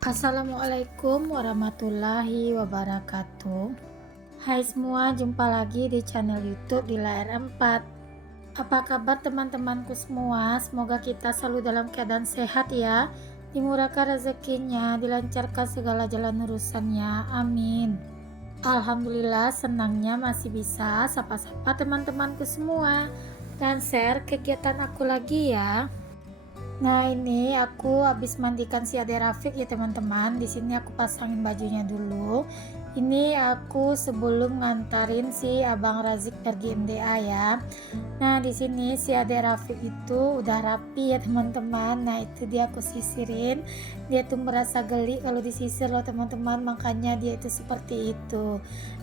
Assalamualaikum warahmatullahi wabarakatuh. Hai semua, jumpa lagi di channel YouTube di layar 4. Apa kabar teman-temanku semua? Semoga kita selalu dalam keadaan sehat ya. Dimurahkan rezekinya, dilancarkan segala jalan urusannya. Amin. Alhamdulillah, senangnya masih bisa sapa-sapa teman-temanku semua dan share kegiatan aku lagi ya. Nah, ini aku habis mandikan si Ade Rafiq ya teman-teman. Di sini aku pasangin bajunya dulu. Ini aku sebelum ngantarin si Abang Razik pergi MDA ya. Nah, di sini si Ade Rafiq itu udah rapi ya teman-teman. Nah, itu dia aku sisirin. Dia tuh merasa geli kalau disisir loh teman-teman, makanya dia itu seperti itu.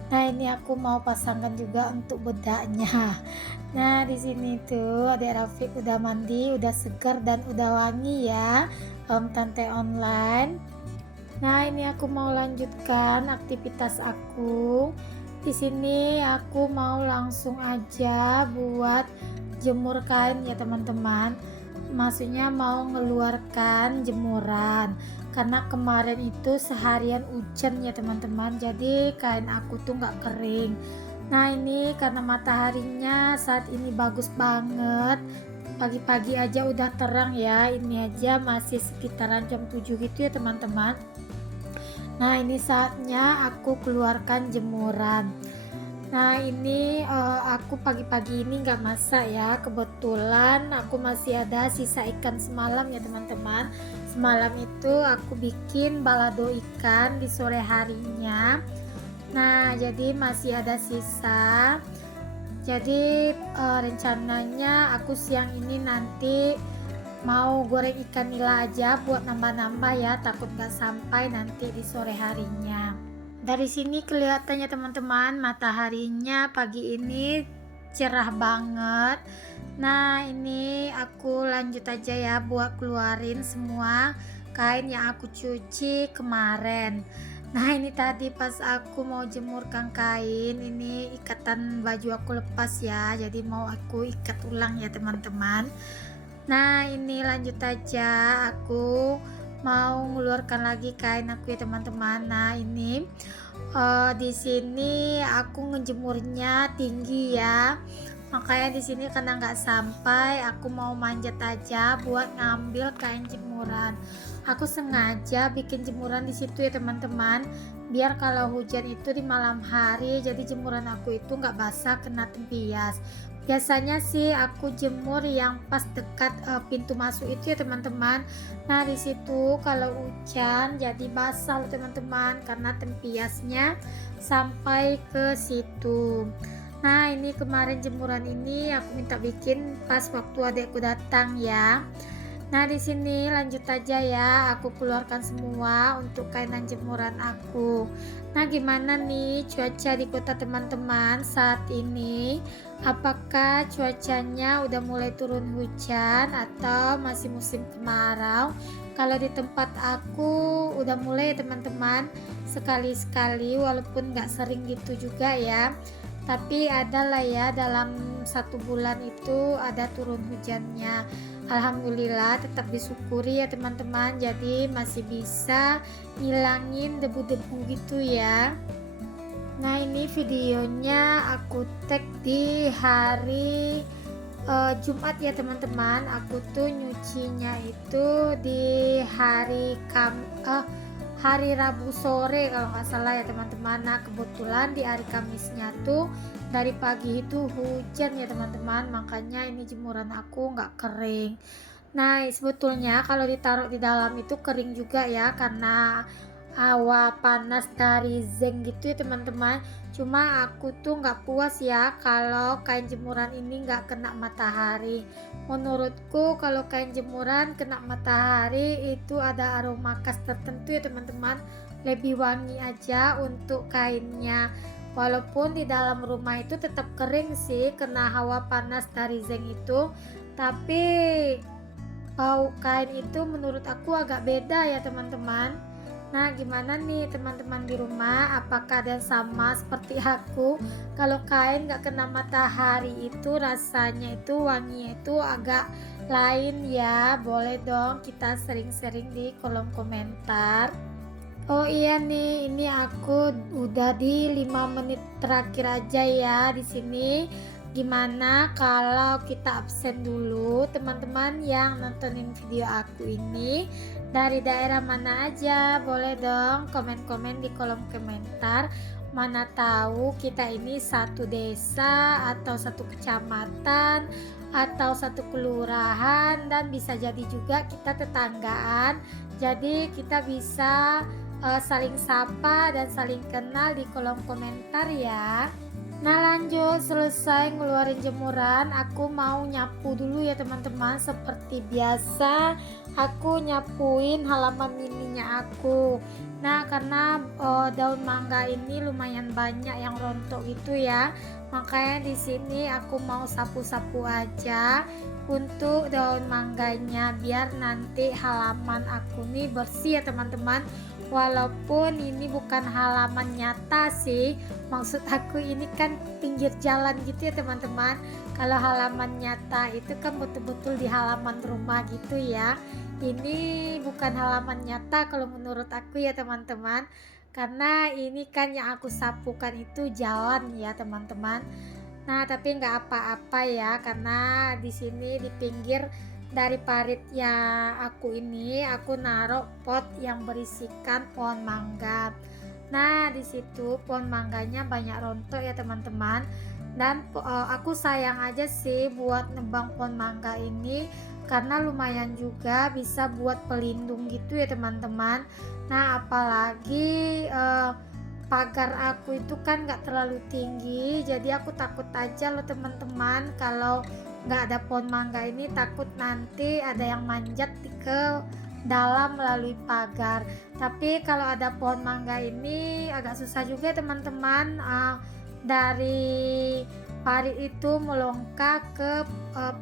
Nah, ini aku mau pasangkan juga untuk bedaknya. Nah, di sini tuh Adek Rafiq udah mandi, udah segar dan udah wangi ya, Om Tante online. Nah, ini aku mau lanjutkan aktivitas aku. Di sini aku mau langsung aja buat jemur kain ya teman-teman. Maksudnya mau ngeluarkan jemuran. Karena kemarin itu seharian hujan ya teman-teman. Jadi kain aku tuh nggak kering. Nah, ini karena mataharinya saat ini bagus banget. Pagi-pagi aja udah terang ya. Ini aja masih sekitaran jam 7 gitu ya teman-teman. Nah, ini saatnya aku keluarkan jemuran. Nah, ini aku pagi-pagi ini nggak masak ya. Kebetulan aku masih ada sisa ikan semalam ya teman-teman. Semalam itu aku bikin balado ikan di sore harinya. Nah, jadi masih ada sisa. Jadi rencananya aku siang ini nanti mau goreng ikan nila aja buat nambah-nambah ya, takut gak sampai nanti di sore harinya. Dari sini kelihatannya teman-teman, mataharinya pagi ini cerah banget. Nah, ini aku lanjut aja ya buat keluarin semua kain yang aku cuci kemarin. Nah, ini tadi pas aku mau jemurkan kain, ini ikatan baju aku lepas ya, jadi mau aku ikat ulang ya teman-teman. Nah, ini lanjut aja, aku mau mengeluarkan lagi kain aku ya teman-teman. Nah, ini di sini aku ngejemurnya tinggi ya, makanya di sini karena nggak sampai, aku mau manjat aja buat ngambil kain jemuran. Aku sengaja bikin jemuran di situ ya teman-teman, biar kalau hujan itu di malam hari, jadi jemuran aku itu nggak basah kena tempias. Biasanya sih aku jemur yang pas dekat pintu masuk itu ya teman-teman. Nah, di situ kalau hujan jadi basah loh teman-teman, karena tempiasnya sampai ke situ. Nah, ini kemarin jemuran ini aku minta bikin pas waktu adekku datang ya. Nah, di sini lanjut aja ya, aku keluarkan semua untuk kainan jemuran aku. Nah, gimana nih cuaca di kota teman-teman saat ini? Apakah cuacanya udah mulai turun hujan atau masih musim kemarau? Kalau di tempat aku udah mulai teman-teman, sekali-sekali walaupun nggak sering gitu juga ya. Tapi adalah ya dalam 1 bulan itu ada turun hujannya. Alhamdulillah tetap disyukuri ya teman-teman, jadi masih bisa ngilangin debu-debu gitu ya. Nah, ini videonya aku tag di hari Jumat ya teman-teman. Aku tuh nyucinya itu di hari Rabu sore kalau nggak salah ya teman-teman. Nah, kebetulan di hari Kamisnya tuh dari pagi itu hujan ya teman-teman, makanya ini jemuran aku nggak kering. Nah, sebetulnya kalau ditaruh di dalam itu kering juga ya, karena hawa panas dari zinc gitu ya teman-teman. Cuma aku tuh nggak puas ya kalau kain jemuran ini nggak kena matahari. Menurutku kalau kain jemuran kena matahari itu ada aroma khas tertentu ya teman-teman, lebih wangi aja untuk kainnya. Walaupun di dalam rumah itu tetap kering sih kena hawa panas dari zinc itu, tapi bau kain itu menurut aku agak beda ya teman-teman. Nah, gimana nih teman-teman di rumah? Apakah ada yang sama seperti aku? Kalau kain nggak kena matahari itu rasanya itu wanginya itu agak lain ya. Boleh dong kita sering-sering di kolom komentar. Oh iya nih, ini aku udah di 5 menit terakhir aja ya di sini. Gimana kalau kita absen dulu teman-teman yang nontonin video aku ini dari daerah mana aja? Boleh dong komen-komen di kolom komentar. Mana tahu kita ini satu desa atau satu kecamatan atau satu kelurahan dan bisa jadi juga kita tetanggaan. Jadi kita bisa saling sapa dan saling kenal di kolom komentar ya. Nah, lanjut selesai ngeluarin jemuran, aku mau nyapu dulu ya teman-teman. Seperti biasa aku nyapuin halaman mininya aku. Nah, karena daun mangga ini lumayan banyak yang rontok itu ya, makanya di sini aku mau sapu-sapu aja untuk daun mangganya biar nanti halaman aku nih bersih ya teman-teman. Walaupun ini bukan halaman nyata sih, maksud aku ini kan pinggir jalan gitu ya teman-teman. Kalau halaman nyata itu kan betul-betul di halaman rumah gitu ya. Ini bukan halaman nyata kalau menurut aku ya teman-teman, karena ini kan yang aku sapukan itu jalan ya teman-teman. Nah, tapi nggak apa-apa ya, karena di sini di pinggir dari parit yang aku ini, aku naruh pot yang berisikan pohon mangga. Nah, di situ pohon mangganya banyak rontok ya teman-teman. Dan aku sayang aja sih buat nebang pohon mangga ini karena lumayan juga bisa buat pelindung gitu ya teman-teman. Nah, apalagi pagar aku itu kan nggak terlalu tinggi, jadi aku takut aja loh teman-teman kalau nggak ada pohon mangga ini, takut nanti ada yang manjat ke dalam melalui pagar. Tapi kalau ada pohon mangga ini agak susah juga teman-teman, dari parit itu melongkar ke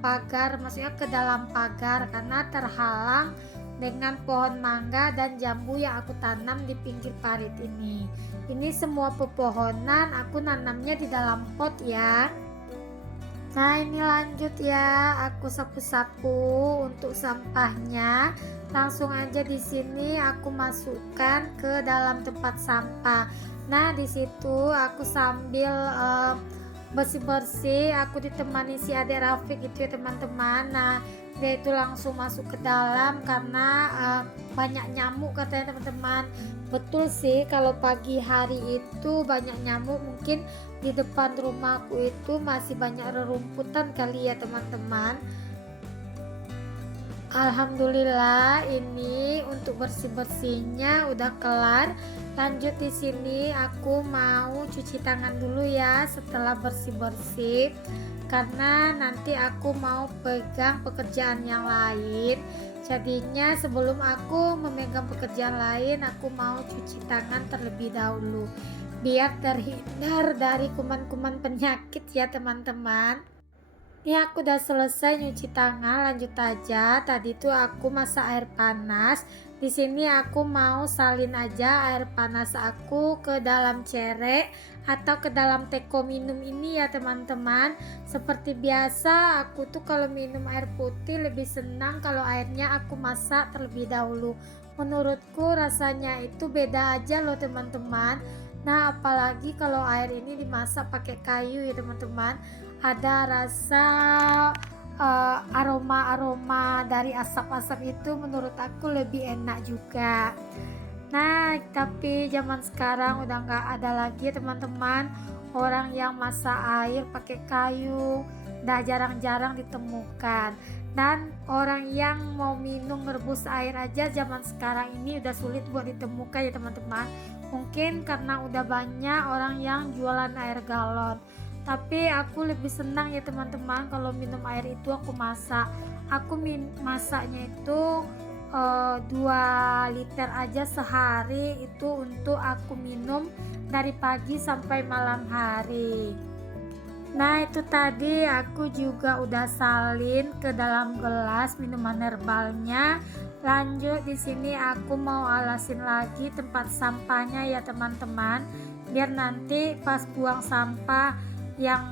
pagar, maksudnya ke dalam pagar karena terhalang dengan pohon mangga dan jambu yang aku tanam di pinggir parit ini. Ini semua pepohonan aku nanamnya di dalam pot ya. Nah, ini lanjut ya, aku sapu-sapu untuk sampahnya. Langsung aja di sini aku masukkan ke dalam tempat sampah. Nah, di situ aku sambil bersih-bersih, aku ditemani si adik Rafiq itu ya teman-teman. Nah, dia itu langsung masuk ke dalam karena banyak nyamuk katanya teman-teman. Betul sih, kalau pagi hari itu banyak nyamuk, mungkin di depan rumahku itu masih banyak rerumputan kali ya teman-teman. Alhamdulillah ini untuk bersih-bersihnya udah kelar. Lanjut di sini aku mau cuci tangan dulu ya setelah bersih-bersih. Karena nanti aku mau pegang pekerjaan yang lain. Jadinya sebelum aku memegang pekerjaan lain, aku mau cuci tangan terlebih dahulu. Biar terhindar dari kuman-kuman penyakit ya teman-teman. Ini aku udah selesai nyuci tangan, lanjut aja. Tadi tuh aku masak air panas. Di sini aku mau salin aja air panas aku ke dalam cerek atau ke dalam teko minum ini ya teman-teman. Seperti biasa, aku tuh kalau minum air putih lebih senang kalau airnya aku masak terlebih dahulu. Menurutku rasanya itu beda aja loh teman-teman. Nah, apalagi kalau air ini dimasak pakai kayu ya teman-teman, ada rasa aroma-aroma dari asap-asap itu menurut aku lebih enak juga. Nah, tapi zaman sekarang udah nggak ada lagi teman-teman orang yang masak air pakai kayu, udah jarang-jarang ditemukan. Dan orang yang mau minum merebus air aja zaman sekarang ini udah sulit buat ditemukan ya teman-teman. Mungkin karena udah banyak orang yang jualan air galon. Tapi aku lebih senang ya teman-teman kalau minum air itu aku masak. Aku masaknya itu 2 liter aja sehari itu untuk aku minum dari pagi sampai malam hari. Nah, itu tadi aku juga udah salin ke dalam gelas minuman herbalnya. Lanjut, di sini aku mau alasin lagi tempat sampahnya ya teman-teman, biar nanti pas buang sampah yang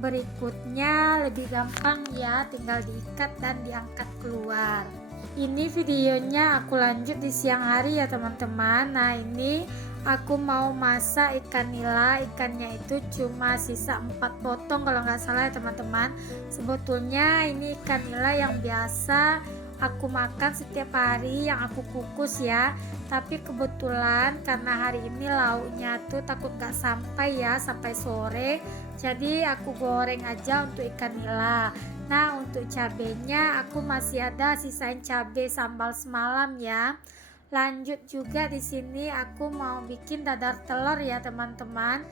berikutnya lebih gampang ya, tinggal diikat dan diangkat keluar. Ini videonya aku lanjut di siang hari ya teman-teman. Nah, ini aku mau masak ikan nila. Ikannya itu cuma sisa 4 potong kalau nggak salah ya teman-teman. Sebetulnya ini ikan nila yang biasa aku makan setiap hari, yang aku kukus ya. Tapi kebetulan karena hari ini lauknya tuh takut gak sampai ya, sampai sore, jadi aku goreng aja untuk ikan nila. Nah, untuk cabenya aku masih ada sisain cabai sambal semalam ya. Lanjut juga di sini aku mau bikin dadar telur ya teman-teman,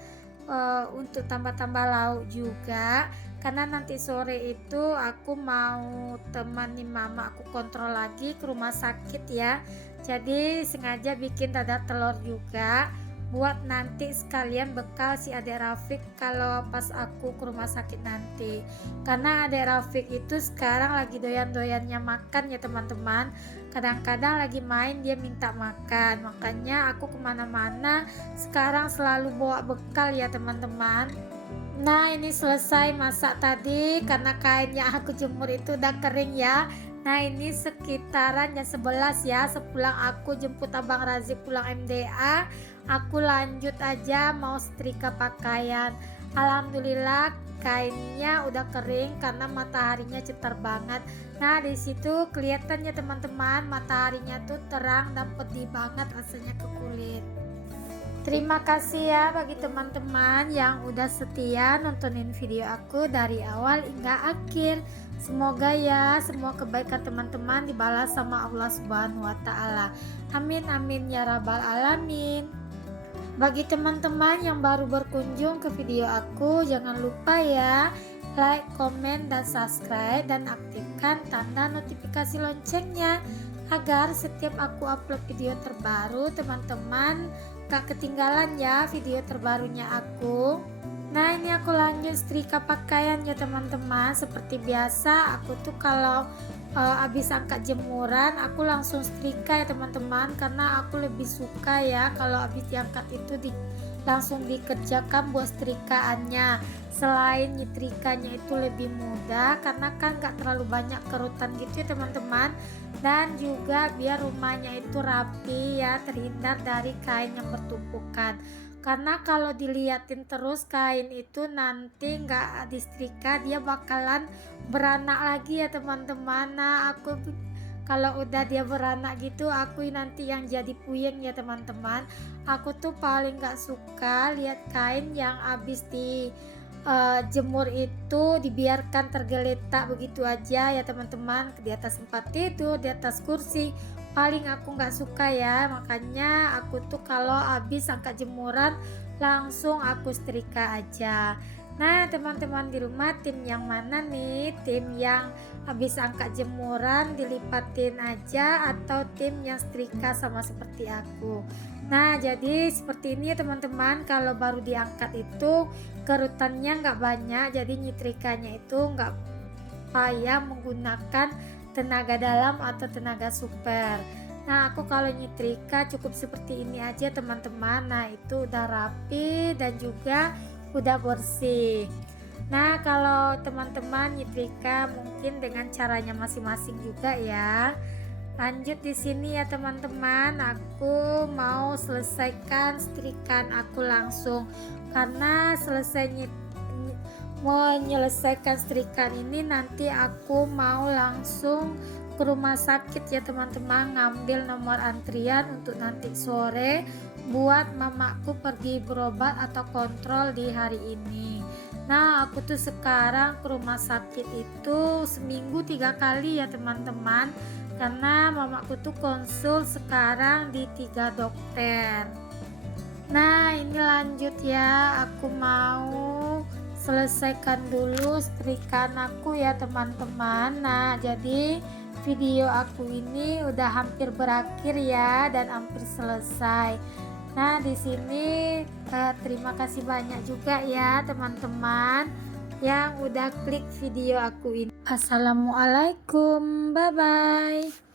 untuk tambah-tambah lauk juga, karena nanti sore itu aku mau temani mama aku kontrol lagi ke rumah sakit ya. Jadi sengaja bikin dadar telur juga buat nanti sekalian bekal si adik Rafiq kalau pas aku ke rumah sakit nanti, karena adik Rafiq itu sekarang lagi doyan-doyannya makan ya teman-teman. Kadang-kadang lagi main dia minta makan, makanya aku kemana-mana sekarang selalu bawa bekal ya teman-teman. Nah, ini selesai masak tadi karena kainnya aku jemur itu udah kering ya. Nah, ini sekitaran jam 11 ya, sepulang aku jemput Abang Razik pulang MDA, aku lanjut aja mau setrika pakaian. Alhamdulillah kainnya udah kering karena mataharinya cetar banget. Nah, di situ kelihatannya teman-teman, mataharinya tuh terang dan pedih banget rasanya ke kulit. Terima kasih ya bagi teman-teman yang udah setia nontonin video aku dari awal hingga akhir. Semoga ya semua kebaikan teman-teman dibalas sama Allah Subhanahu wa taala. Amin amin ya rabbal alamin. Bagi teman-teman yang baru berkunjung ke video aku, jangan lupa ya like, komen, dan subscribe, dan aktifkan tanda notifikasi loncengnya agar setiap aku upload video terbaru teman-teman gak ketinggalan ya video terbarunya aku. Nah, ini aku lanjut setrika pakaian ya teman-teman. Seperti biasa aku tuh kalau habis angkat jemuran aku langsung setrika ya teman-teman, karena aku lebih suka ya kalau habis diangkat itu langsung dikerjakan buat setrikaannya. Selain nyetrikanya itu lebih mudah karena kan gak terlalu banyak kerutan gitu ya teman-teman, dan juga biar rumahnya itu rapi ya, terhindar dari kain yang bertumpukan. Karena kalau diliatin terus kain itu nanti nggak disetrika dia bakalan beranak lagi ya teman-teman. Nah, aku kalau udah dia beranak gitu aku nanti yang jadi puyeng ya teman-teman. Aku tuh paling nggak suka lihat kain yang habis di jemur itu dibiarkan tergeletak begitu aja ya teman-teman, di atas tempat tidur, di atas kursi. Paling aku nggak suka ya, makanya aku tuh kalau habis angkat jemuran langsung aku setrika aja. Nah, teman-teman di rumah tim yang mana nih? Tim yang habis angkat jemuran dilipatin aja atau tim yang setrika sama seperti aku? Nah, jadi seperti ini ya teman-teman, kalau baru diangkat itu kerutannya nggak banyak, jadi nyetrikanya itu nggak payah menggunakan tenaga dalam atau tenaga super. Nah, aku kalau nyetrika cukup seperti ini aja teman-teman. Nah, itu udah rapi dan juga udah bersih. Nah, kalau teman-teman nyetrika mungkin dengan caranya masing-masing juga ya. Lanjut di sini ya teman-teman, aku mau selesaikan setrikaan aku langsung, karena menyelesaikan setrikaan ini nanti aku mau langsung ke rumah sakit ya teman-teman, ngambil nomor antrian untuk nanti sore buat mamaku pergi berobat atau kontrol di hari ini. Nah, aku tuh sekarang ke rumah sakit itu seminggu 3 kali ya teman-teman, karena mamaku tuh konsul sekarang di 3 dokter. Nah, ini lanjut ya, aku mau selesaikan dulu setrikaan aku ya teman-teman. Nah, jadi video aku ini udah hampir berakhir ya dan hampir selesai. Nah, di sini terima kasih banyak juga ya teman-teman yang udah klik video aku ini. Assalamualaikum, bye bye.